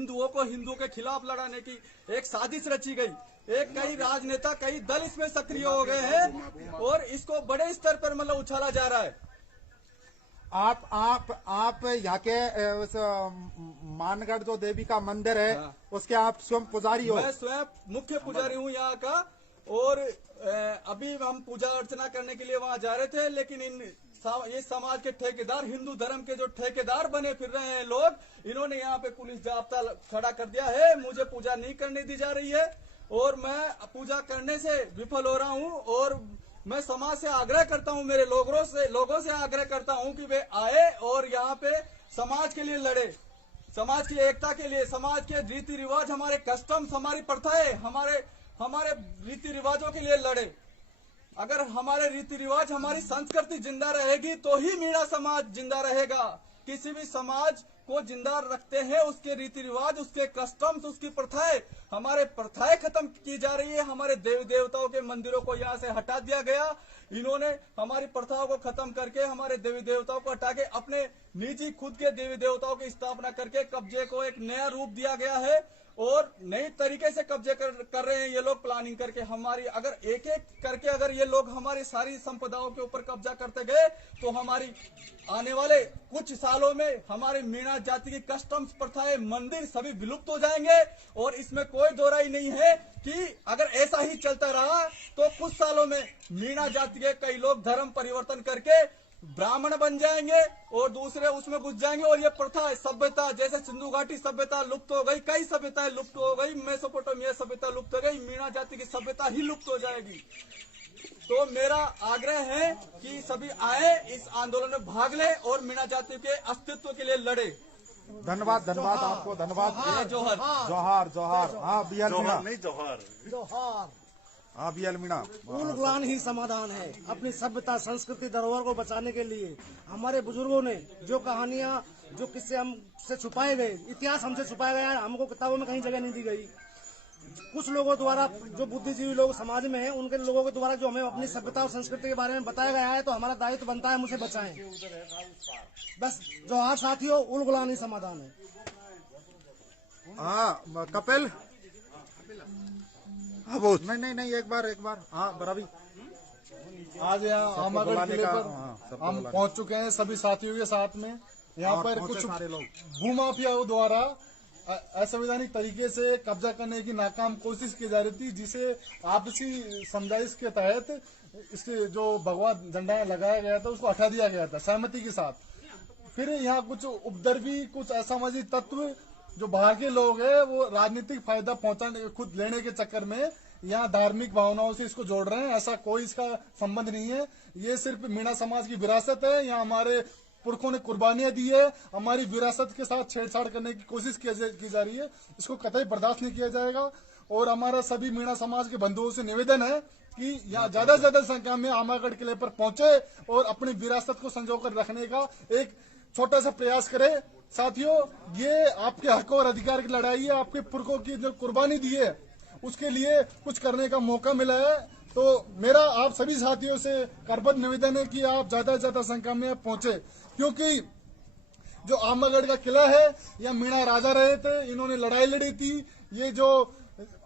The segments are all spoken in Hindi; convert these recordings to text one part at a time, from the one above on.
हिंदुओं को हिंदुओं के खिलाफ लड़ाने की एक साजिश रची गई। एक कई राजनेता, कई दल इसमें सक्रिय हो गए हैं और इसको बड़े स्तर पर मतलब उछाला जा रहा है। आप यहाँ के उस मानगढ़ जो देवी का मंदिर है, हाँ। उसके आप स्वयं पुजारी हो? मैं स्वयं मुख्य पुजारी हूँ यहाँ का। और अभी हम पूजा अर्चना करने के लिए वहाँ जा रहे थे, लेकिन ये समाज के ठेकेदार, हिंदू धर्म के जो ठेकेदार बने फिर रहे हैं लोग, इन्होंने यहाँ पे पुलिस जाब्ता खड़ा कर दिया है। मुझे पूजा नहीं करने दी जा रही है और मैं पूजा करने से विफल हो रहा हूँ। और मैं समाज से आग्रह करता हूँ, मेरे लोगों से आग्रह करता हूँ कि वे आए और यहाँ पे समाज के लिए लड़े, समाज की एकता के लिए, समाज के रीति रिवाज, हमारे कस्टम्स, हमारी प्रथाएं, हमारे रीति रिवाजों के लिए लड़े। अगर हमारे रीति रिवाज, हमारी संस्कृति जिंदा रहेगी तो ही मीणा समाज जिंदा रहेगा। किसी भी समाज को जिंदा रखते हैं उसके रीति रिवाज, उसके कस्टम्स, उसकी प्रथाएं। हमारे प्रथाएं खत्म की जा रही है, हमारे देवी देवताओं के मंदिरों को यहाँ से हटा दिया गया। इन्होंने हमारी प्रथाओं को खत्म करके हमारे देवी देवताओं को हटा के अपने निजी खुद के देवी देवताओं की स्थापना करके कब्जे को एक नया रूप दिया गया है और नई तरीके से कब्जे कर रहे हैं ये लोग, प्लानिंग करके। हमारी अगर एक एक करके अगर ये लोग हमारी सारी संपदाओं के ऊपर कब्जा करते गए तो हमारी आने वाले कुछ सालों में हमारे मीणा जाति की कस्टम्स, प्रथाएं, मंदिर सभी विलुप्त हो जाएंगे। और इसमें कोई दो राय नहीं है कि अगर ऐसा ही चलता रहा तो कुछ सालों में मीणा जाति के कई लोग धर्म परिवर्तन करके ब्राह्मण बन जाएंगे और दूसरे उसमें घुस जाएंगे। और ये प्रथा, सभ्यता, जैसे सिंधु घाटी सभ्यता लुप्त हो गई, कई सभ्यताएं लुप्त हो गई, मेसोपोटामिया सभ्यता लुप्त हो गई, मीणा जाति की सभ्यता ही लुप्त हो जाएगी। तो मेरा आग्रह है कि सभी आए, इस आंदोलन में भाग लें और मीणा जाति के अस्तित्व के लिए लड़े। धन्यवाद आपको, धन्यवाद। जोहर जोहार जोहार। हाँ बियल मीणा, नहीं जोहार जोहार। हाँ बियल मीणा, उलगुलान ही समाधान है। अपनी सभ्यता, संस्कृति, धरोहर को बचाने के लिए हमारे बुजुर्गों ने जो कहानियाँ, जो किस्से हमसे छुपाए गए, इतिहास हमसे छुपाया गया है, हमको किताबों में कहीं जगह नहीं दी गई। कुछ लोगों द्वारा, जो बुद्धिजीवी लोग समाज में हैं, उनके लोगों के द्वारा जो हमें अपनी सभ्यता और संस्कृति के बारे में बताया गया है, तो हमारा दायित्व बनता है हम उसे बचाएं। बस जोहार साथियों, उलगुलान ही समाधान है। हाँ कपिल, नहीं एक बार हाँ रवि। आज यहाँ आमागढ़ किले पर हम पहुँच चुके हैं सभी साथियों के साथ में। यहाँ पर कुछ भूमाफियाओं द्वारा असंवैधानिक तरीके से कब्जा करने की नाकाम कोशिश की जा रही थी, जिसे आपसी समझाइश के तहत इसके जो भगवा झंडा लगाया गया था उसको हटा दिया गया था सहमति के साथ। फिर यहाँ कुछ उपद्रवी, कुछ असामाजिक तत्व जो बाहर के लोग हैं, वो राजनीतिक फायदा पहुंचाने, खुद लेने के चक्कर में यहाँ धार्मिक भावनाओं से इसको जोड़ रहे हैं। ऐसा कोई इसका संबंध नहीं है। ये सिर्फ मीणा समाज की विरासत है। यहाँ हमारे पुरखों ने कुर्बानियां दी है, हमारी विरासत के साथ छेड़छाड़ करने की कोशिश की जा रही है। इसको कतई बर्दाश्त नहीं किया जाएगा। और हमारा सभी मीणा समाज के बंधुओं से निवेदन है कि यहाँ ज्यादा से ज्यादा संख्या में आमागढ़ किले पर पहुंचे और अपनी विरासत को संजोकर रखने का एक छोटा सा प्रयास करे। साथियों, ये आपके हक और अधिकार की लड़ाई है। आपके पुरखों की जो कुर्बानी दी है उसके लिए कुछ करने का मौका मिला है। तो मेरा आप सभी साथियों से करबद्ध निवेदन है कि आप ज्यादा से ज्यादा संख्या में पहुंचे, क्योंकि जो आमागढ़ का किला है, या मीणा राजा रहे थे, इन्होंने लड़ाई लड़ी थी। ये जो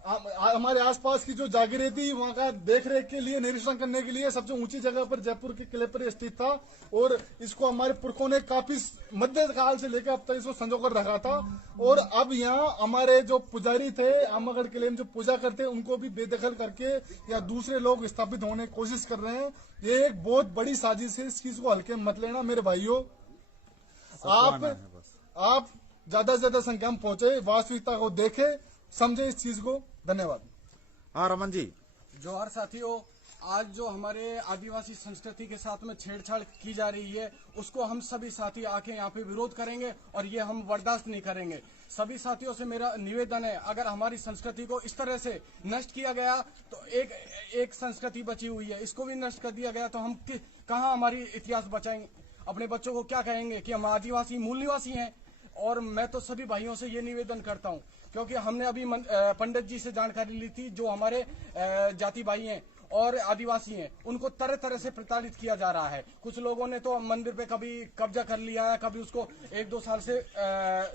हमारे आसपास की जो जागीरें थी, वहां का देख रेख के लिए, निरीक्षण करने के लिए सबसे ऊंची जगह पर जयपुर के किले पर स्थित था। और इसको हमारे पुरखों ने काफी मध्यकाल से लेकर अब तक इसको संजोकर रखा था। और अब यहाँ हमारे जो पुजारी थे आमागढ़ किले में जो पूजा करते हैं, उनको भी बेदखल करके या दूसरे लोग स्थापित होने की कोशिश कर रहे हैं। ये एक बहुत बड़ी साजिश है। इस चीज को हल्के मत लेना मेरे भाइयों। आप ज्यादा से ज्यादा संख्या में पहुंचे, वास्तविकता को देखे, समझे इस चीज को। धन्यवाद। हाँ रमन जी। जोहार साथियों, आज जो हमारे आदिवासी संस्कृति के साथ में छेड़छाड़ की जा रही है, उसको हम सभी साथी आके यहाँ पे विरोध करेंगे और ये हम बर्दाश्त नहीं करेंगे। सभी साथियों से मेरा निवेदन है, अगर हमारी संस्कृति को इस तरह से नष्ट किया गया तो एक संस्कृति बची हुई है, इसको भी नष्ट कर दिया गया तो हम कहाँ हमारी इतिहास बचाएंगे? अपने बच्चों को क्या कहेंगे कि हम आदिवासी मूल निवासी हैं? और मैं तो सभी भाइयों से ये निवेदन करता हूँ, क्योंकि हमने अभी पंडित जी से जानकारी ली थी जो हमारे जाति भाई हैं, और आदिवासी हैं, उनको तरह तरह से प्रताड़ित किया जा रहा है। कुछ लोगों ने तो मंदिर पे कभी कब्जा कर लिया है, कभी उसको 1-2 साल से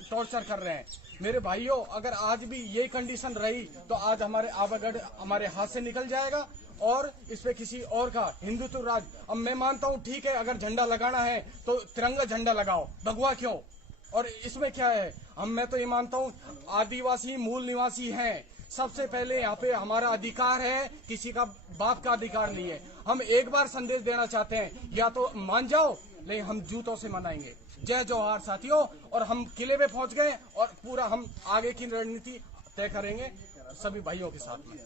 टॉर्चर कर रहे हैं। मेरे भाइयों, अगर आज भी ये कंडीशन रही तो आज हमारे आवागढ़ हमारे हाथ से निकल जाएगा और इस पे किसी और का हिंदुत्व राज। अब मैं मानता हूँ ठीक है, अगर झंडा लगाना है तो तिरंगा झंडा लगाओ, भगवा क्यों? और इसमें क्या है, मैं तो ये मानता हूँ आदिवासी मूल निवासी हैं। सबसे पहले यहाँ पे हमारा अधिकार है, किसी का बाप का अधिकार नहीं है। हम एक बार संदेश देना चाहते हैं, या तो मान जाओ, लेकिन हम जूतों से मनाएंगे। जय जोहार साथियों। और हम किले पे पहुंच गए और पूरा हम आगे की रणनीति तय करेंगे सभी भाइयों के साथ में।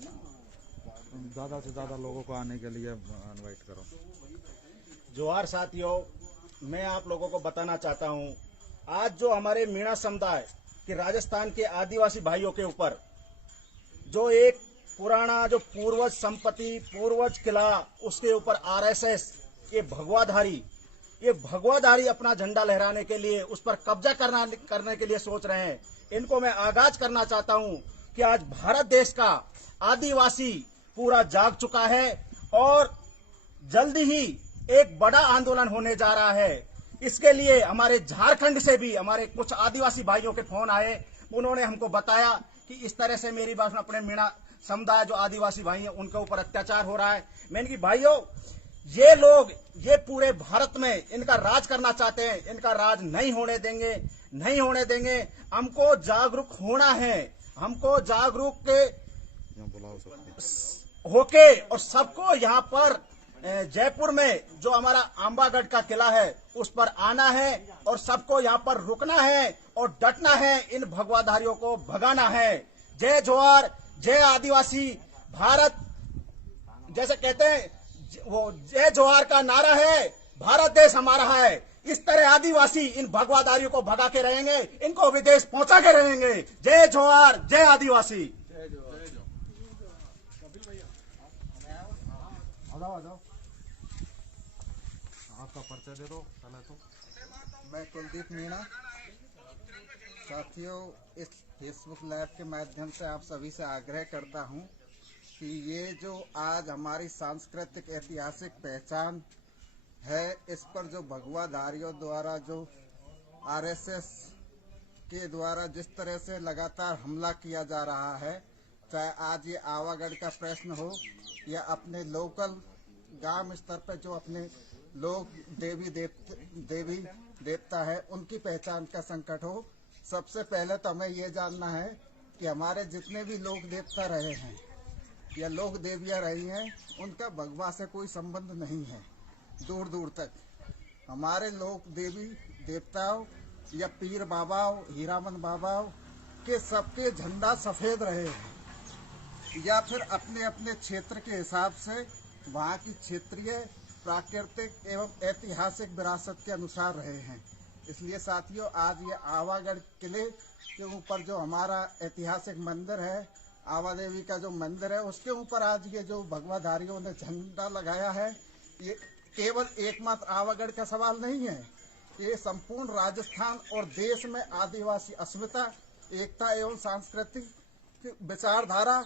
ज्यादा से ज्यादा लोगों को आने के लिए इनवाइट करो। जोहार साथियों, मैं आप लोगों को बताना चाहता हूं, आज जो हमारे मीणा समुदाय के राजस्थान के आदिवासी भाइयों के ऊपर जो एक पुराना जो पूर्वज संपत्ति, पूर्वज किला, उसके ऊपर आरएसएस ये भगवाधारी अपना झंडा लहराने के लिए, उस पर कब्जा करने के लिए सोच रहे हैं। इनको मैं आगाज करना चाहता हूं कि आज भारत देश का आदिवासी पूरा जाग चुका है और जल्दी ही एक बड़ा आंदोलन होने जा रहा है। इसके लिए हमारे झारखंड से भी हमारे कुछ आदिवासी भाइयों के फोन आए, उन्होंने हमको बताया कि इस तरह से मेरी बात अपने मीणा समुदाय जो आदिवासी भाई हैं उनके ऊपर अत्याचार हो रहा है। मैंने कि भाइयों, ये लोग ये पूरे भारत में इनका राज करना चाहते हैं, इनका राज नहीं होने देंगे। हमको जागरूक होना है, हमको जागरूक होके और सबको यहाँ पर जयपुर में जो हमारा आंबागढ़ का किला है उस पर आना है और सबको यहाँ पर रुकना है और डटना है, इन भगवाधारियों को भगाना है। जय जोहार, जय आदिवासी। भारत जैसे कहते हैं वो जय जोहार का नारा है, भारत देश हमारा है। इस तरह आदिवासी इन भगवाधारियों को भगा के रहेंगे, इनको विदेश पहुंचा के रहेंगे। जय जोहार, जय आदिवासी। आ जाओ, आपका परिचय दे दो पहले तो। मैं कुलदीप मीणा। साथियों, इस फेसबुक लाइव के माध्यम से आप सभी से आग्रह करता हूं कि ये जो आज हमारी सांस्कृतिक ऐतिहासिक पहचान है, इस पर जो भगवाधारियों द्वारा जो आरएसएस के द्वारा जिस तरह से लगातार हमला किया जा रहा है, चाहे आज ये आवागढ़ का प्रश्न हो या अपने लोकल गांव स्तर पर जो अपने लोग देवी देवता है उनकी पहचान का संकट हो, सबसे पहले तो हमें ये जानना है कि हमारे जितने भी लोक देवता रहे हैं या लोक देवियां रही हैं, उनका भगवा से कोई संबंध नहीं है। दूर दूर तक हमारे लोक देवी देवताओं या पीर बाबाओं, हीरामन बाबाओं के सबके झंडा सफेद रहे हैं या फिर अपने अपने क्षेत्र के हिसाब से वहाँ की क्षेत्रीय प्राकृतिक एवं ऐतिहासिक विरासत के अनुसार रहे हैं। इसलिए साथियों, आज ये आवागढ़ किले के ऊपर जो हमारा ऐतिहासिक मंदिर है, आवा देवी का जो मंदिर है, उसके ऊपर आज ये जो भगवाधारियों ने झंडा लगाया है, ये केवल एकमात्र आवागढ़ का सवाल नहीं है, ये संपूर्ण राजस्थान और देश में आदिवासी अस्मिता, एकता एवं सांस्कृतिक विचारधारा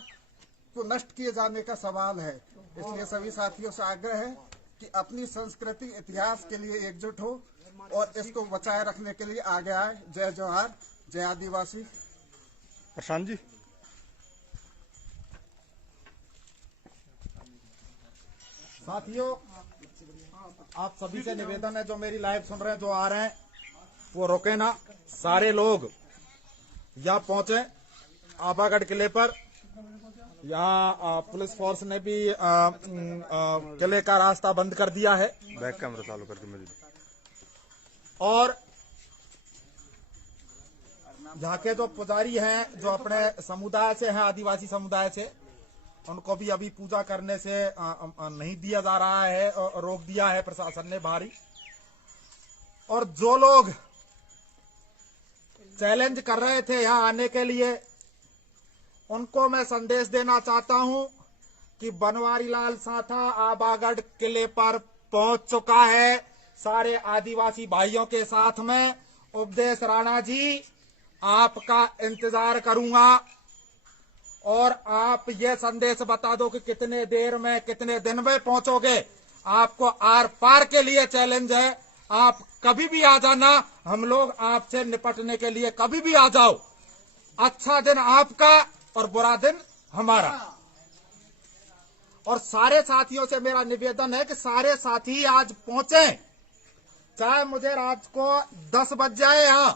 को नष्ट किए जाने का सवाल है। इसलिए सभी साथियों से आग्रह है कि अपनी संस्कृति इतिहास के लिए एकजुट हो और इसको बचाए रखने के लिए आगे आए। जय जोहार, जय आदिवासी। प्रशांत जी। साथियों, आप सभी से निवेदन है, जो मेरी लाइव सुन रहे हैं, जो आ रहे हैं, वो रुके ना, सारे लोग यहाँ पहुंचे आवागढ़ किले पर। यहाँ पुलिस फोर्स ने भी किले का रास्ता बंद कर दिया है। बैक कैमरा चालू करके मुझे। और यहाँ के जो पुजारी हैं, जो अपने समुदाय से हैं, आदिवासी समुदाय से, उनको भी अभी पूजा करने से नहीं दिया जा रहा है, रोक दिया है प्रशासन ने भारी। और जो लोग चैलेंज कर रहे थे यहाँ आने के लिए, उनको मैं संदेश देना चाहता हूं कि बनवारी लाल साठा आवागढ़ किले पर पहुंच चुका है सारे आदिवासी भाइयों के साथ में। उपदेश राणा जी, आपका इंतजार करूंगा और आप ये संदेश बता दो कि कितने देर में, कितने दिन में पहुंचोगे। आपको आर पार के लिए चैलेंज है। आप कभी भी आ जाना, हम लोग आपसे निपटने के लिए कभी भी आ जाओ। अच्छा दिन आपका और बुरा दिन हमारा। और सारे साथियों से मेरा निवेदन है कि सारे साथी आज पहुंचे, चाहे मुझे रात को 10 बज जाए यहां,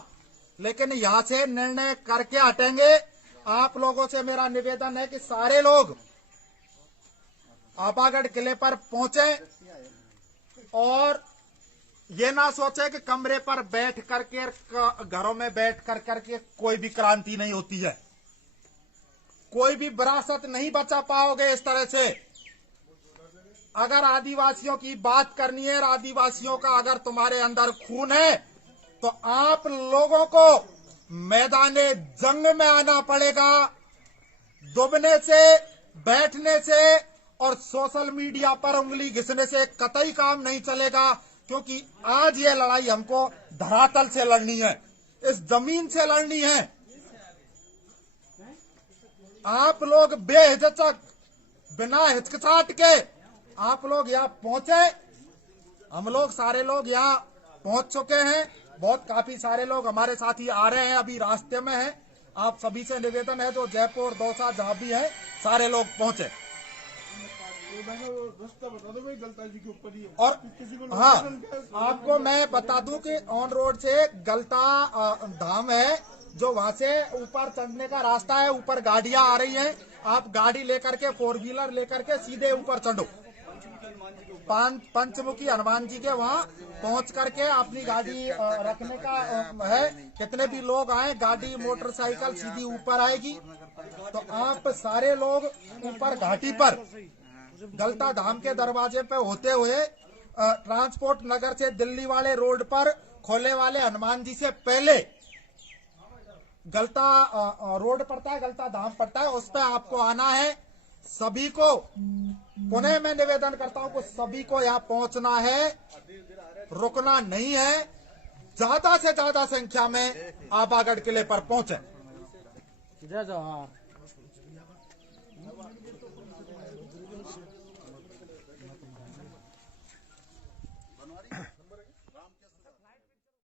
लेकिन यहां से निर्णय करके हटेंगे। आप लोगों से मेरा निवेदन है कि सारे लोग आपागढ़ किले पर पहुंचे और ये ना सोचे कि कमरे पर बैठ करके, घरों में बैठ कर करके कोई भी क्रांति नहीं होती है। कोई भी विरासत नहीं बचा पाओगे इस तरह से। अगर आदिवासियों की बात करनी है, आदिवासियों का अगर तुम्हारे अंदर खून है, तो आप लोगों को मैदाने जंग में आना पड़ेगा। दुबने से, बैठने से और सोशल मीडिया पर उंगली घिसने से कतई काम नहीं चलेगा, क्योंकि आज ये लड़ाई हमको धरातल से लड़नी है, इस जमीन से लड़नी है। आप लोग बेहिचक, बिना हिचकिचाहट के आप लोग यहाँ पहुंचे। हम लोग सारे लोग यहाँ पहुंच चुके हैं। बहुत काफी सारे लोग हमारे साथी आ रहे हैं, अभी रास्ते में हैं। आप सभी से निवेदन है, जो जयपुर, दौसा जहां भी है, सारे लोग पहुंचे। और हाँ, आपको मैं बता दूं कि ऑन रोड से गलता धाम है, जो वहां से ऊपर चढ़ने का रास्ता है। ऊपर गाड़ियां आ रही हैं, आप गाड़ी लेकर के, 4 व्हीलर लेकर के सीधे ऊपर चढ़ो। पंचमुखी हनुमान जी के वहाँ पहुंच करके अपनी गाड़ी रखने का है। कितने भी लोग आए, गाड़ी मोटरसाइकिल सीधी ऊपर आएगी। तो आप सारे लोग ऊपर घाटी पर गलता धाम के दरवाजे पे होते हुए ट्रांसपोर्ट नगर से दिल्ली वाले रोड पर खोले वाले हनुमान जी से पहले गलता रोड पड़ता है, गलता धाम पड़ता है, उस पर आपको आना है। सभी को पुनः मैं निवेदन करता हूं कि सभी को यहाँ पहुंचना है, रुकना नहीं है। ज्यादा से ज्यादा संख्या में आपागढ़ किले पर पहुंचे। जय जवाहर।